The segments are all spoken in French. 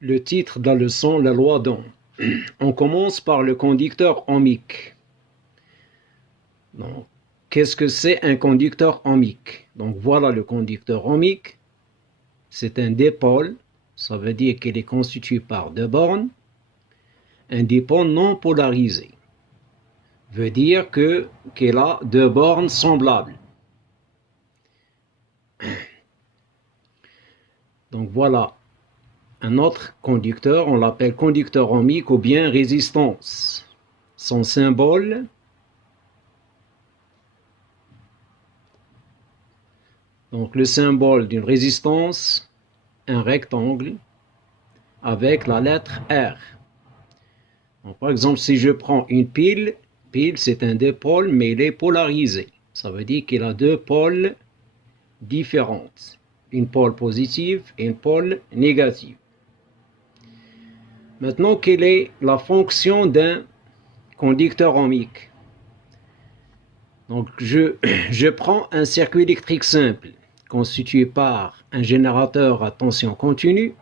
Le titre de la leçon, la loi d'Ohm. On commence par le conducteur ohmique. Donc, qu'est-ce que c'est un conducteur ohmique? Donc voilà le conducteur ohmique. C'est un dipôle, ça veut dire qu'il est constitué par deux bornes. Un dipôle non polarisé veut dire qu'il a deux bornes semblables. Donc voilà un autre conducteur, on l'appelle conducteur ohmique ou bien résistance. Son symbole, donc le symbole d'une résistance, un rectangle avec la lettre R. Donc, par exemple, si je prends une pile c'est un dipôle mais il est polarisé. Ça veut dire qu'il a deux pôles différents, une pôle positive et une pôle négative. Maintenant, quelle est la fonction d'un conducteur ohmique? Donc, je prends un circuit électrique simple constitué par un générateur à tension continue,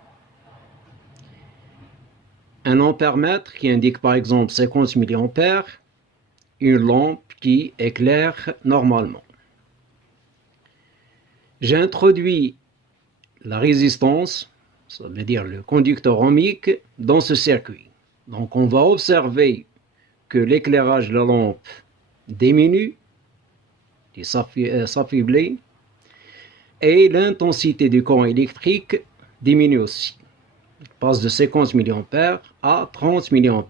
un ampèremètre qui indique par exemple 50 mA, une lampe qui éclaire normalement. J'introduis la résistance, ça veut dire le conducteur ohmique, dans ce circuit. Donc on va observer que l'éclairage de la lampe diminue, il s'affaiblit, et l'intensité du courant électrique diminue aussi. Il passe de 50 mA à 30 mA.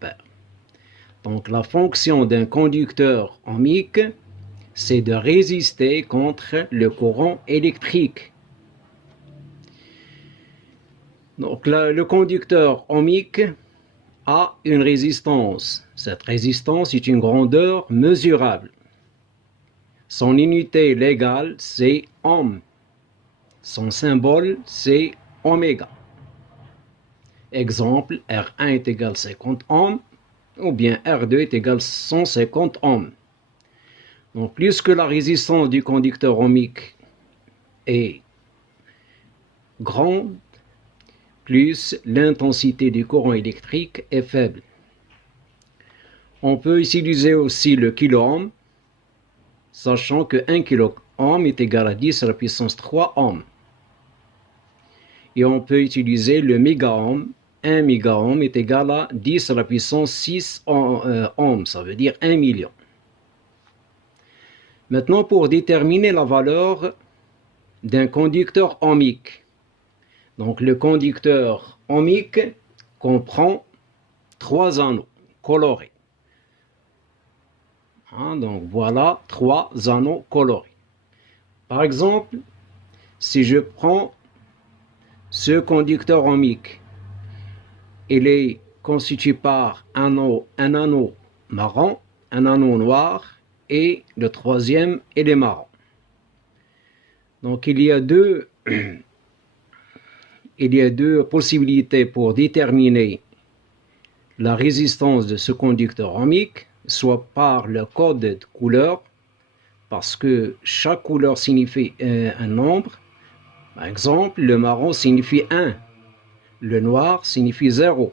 Donc la fonction d'un conducteur ohmique, c'est de résister contre le courant électrique. Donc le conducteur ohmique a une résistance. Cette résistance est une grandeur mesurable. Son unité légale, c'est ohm. Son symbole, c'est oméga. Exemple, R1 est égal à 50 ohms, ou bien R2 est égal à 150 ohms. Donc, plus que la résistance du conducteur ohmique est grande, plus l'intensité du courant électrique est faible. On peut utiliser aussi le kiloohm, sachant que 1 kiloohm est égal à 10 à la puissance 3 ohms. Et on peut utiliser le mégaohm. 1 mégaohm est égal à 10 à la puissance 6 ohms, ça veut dire 1 million. Maintenant, pour déterminer la valeur d'un conducteur ohmique. Donc, le conducteur ohmique comprend 3 anneaux colorés. Donc, voilà 3 anneaux colorés. Par exemple, si je prends ce conducteur ohmique, il est constitué par un anneau marron, un anneau noir, et le troisième, il est marron. Donc, il y a deux possibilités pour déterminer la résistance de ce conducteur ohmique, soit par le code de couleur, parce que chaque couleur signifie un nombre. Par exemple, le marron signifie 1, le noir signifie 0.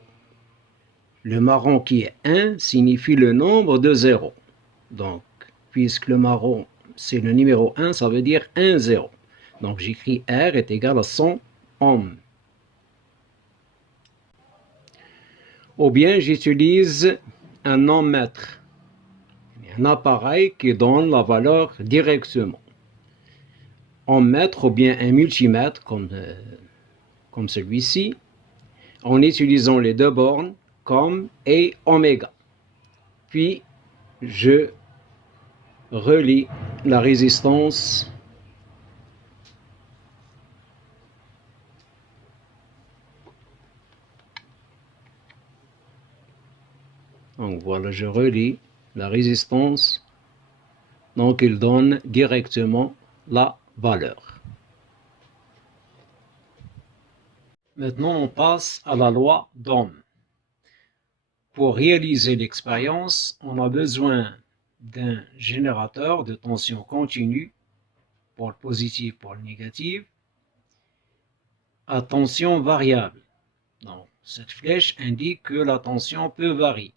Le marron qui est 1 signifie le nombre de 0. Donc, puisque le marron c'est le numéro 1, ça veut dire 1, 0. Donc, j'écris R est égal à 100 ohms. Ou bien, j'utilise un ohmmètre, un appareil qui donne la valeur directement. Ohmmètre ou bien un multimètre comme celui-ci, en utilisant les deux bornes comme et oméga. Puis, je relie la résistance donc voilà, je relie la résistance, donc il donne directement la valeur. Maintenant, on passe à la loi d'Ohm. Pour réaliser l'expérience, on a besoin d'un générateur de tension continue, pour le positif, pour le négatif, à tension variable. Donc, Cette flèche indique que la tension peut varier.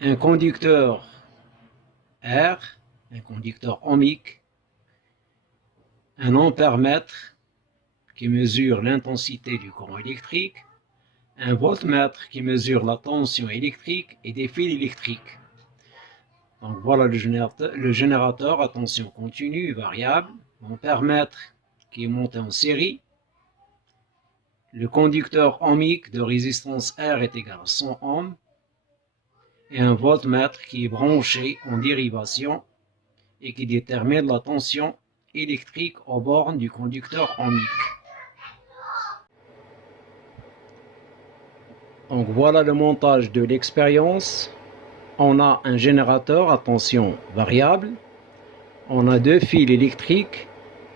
Un conducteur R, un conducteur ohmique, un ampèremètre qui mesure l'intensité du courant électrique, un voltmètre qui mesure la tension électrique et des fils électriques. Donc voilà le générateur à tension continue variable, l'ampèremètre qui est monté en série, le conducteur ohmique de résistance R est égal à 100 ohms, et un voltmètre qui est branché en dérivation et qui détermine la tension électrique aux bornes du conducteur ohmique. Donc voilà le montage de l'expérience. On a un générateur à tension variable, on a deux fils électriques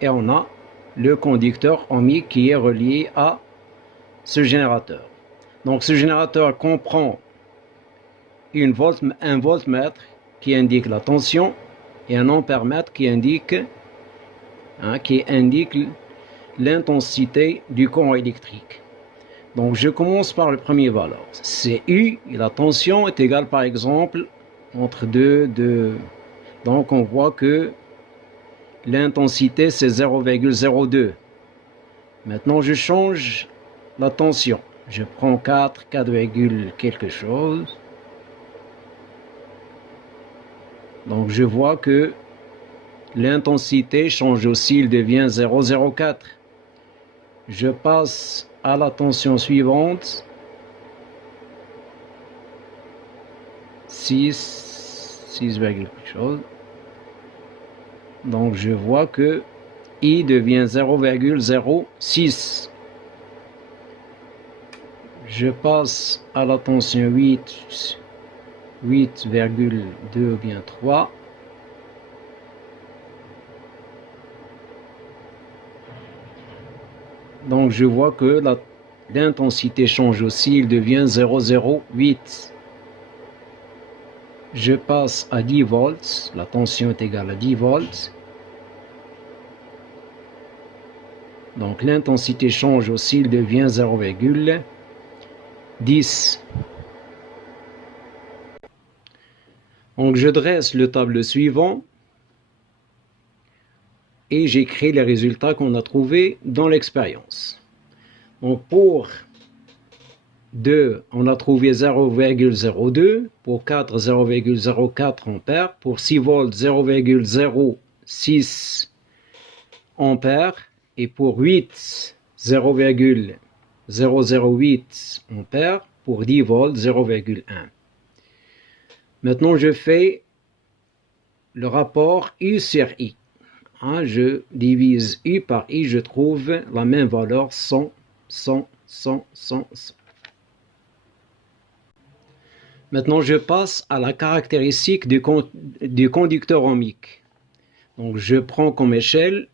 et on a le conducteur ohmique qui est relié à ce générateur. Donc ce générateur comprend un voltmètre qui indique la tension et un ampèremètre qui indique l'intensité du courant électrique. Donc je commence par le premier valeur. C'est U et la tension est égale par exemple entre 2. Donc on voit que l'intensité c'est 0,02. Maintenant je change la tension. Je prends 4 quelque chose. Donc je vois que l'intensité change aussi, il devient 0,04. Je passe à la tension suivante. 6 quelque chose. Donc je vois que I devient 0,06. Je passe à la tension 8,2 ou bien 3. Donc je vois que l'intensité change aussi, il devient 0,08. Je passe à 10 volts, la tension est égale à 10 volts. Donc l'intensité change aussi, il devient 0,10. Donc je dresse le tableau suivant et j'écris les résultats qu'on a trouvés dans l'expérience. Donc pour 2, on a trouvé 0,02, pour 4, 0,04 ampères, pour 6 volts, 0,06 ampères, et pour 8, 0,008 ampères, pour 10 volts, 0,1. Maintenant, je fais le rapport U sur I. Je divise U par I, je trouve la même valeur 100, 100, 100, 100, 100. Maintenant, je passe à la caractéristique du conducteur ohmique. Donc, je prends comme échelle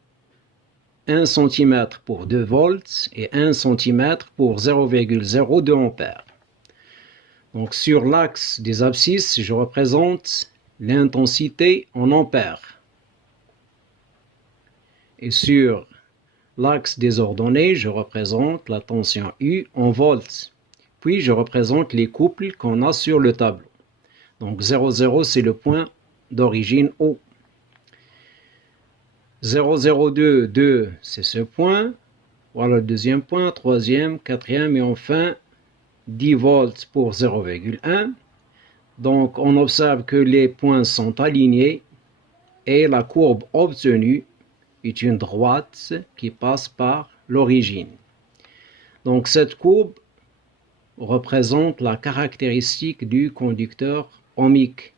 1 cm pour 2 volts et 1 cm pour 0,02 ampères. Donc sur l'axe des abscisses, je représente l'intensité en ampères. Et sur l'axe des ordonnées, je représente la tension U en volts. Puis je représente les couples qu'on a sur le tableau. Donc 0,0 c'est le point d'origine O. 0,02, 2 c'est ce point. Voilà le deuxième point, troisième, quatrième et enfin 10 volts pour 0,1. Donc on observe que les points sont alignés et la courbe obtenue est une droite qui passe par l'origine. Donc cette courbe représente la caractéristique du conducteur ohmique.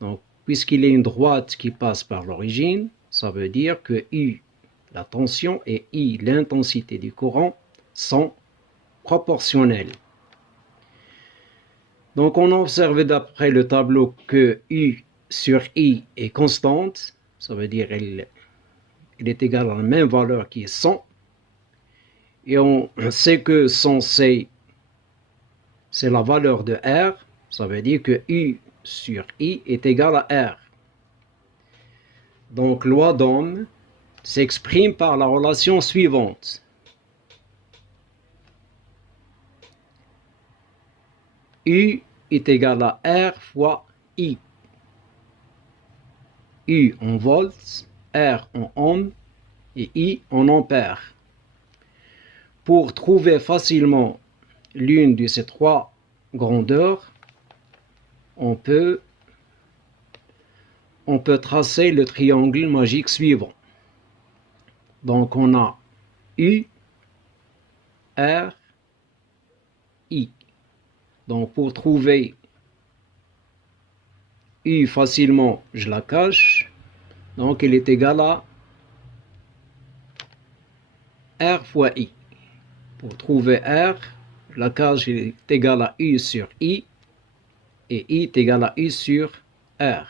Donc puisqu'il y a une droite qui passe par l'origine, ça veut dire que U, la tension, et I, l'intensité du courant, sont proportionnels. Donc on a observé d'après le tableau que U sur I est constante, ça veut dire elle est égale à la même valeur qui est 100. Et on sait que 100 c'est la valeur de R, ça veut dire que U sur I est égal à R. Donc loi d'Ohm s'exprime par la relation suivante. U est égal à R fois I. U en volts, R en ohms et I en ampères. Pour trouver facilement l'une de ces trois grandeurs, on peut tracer le triangle magique suivant. Donc on a U, R, I. Donc pour trouver U facilement, je la cache. Donc elle est égale à R fois I. Pour trouver R, la cache est égale à U sur I. Et I est égal à U sur R.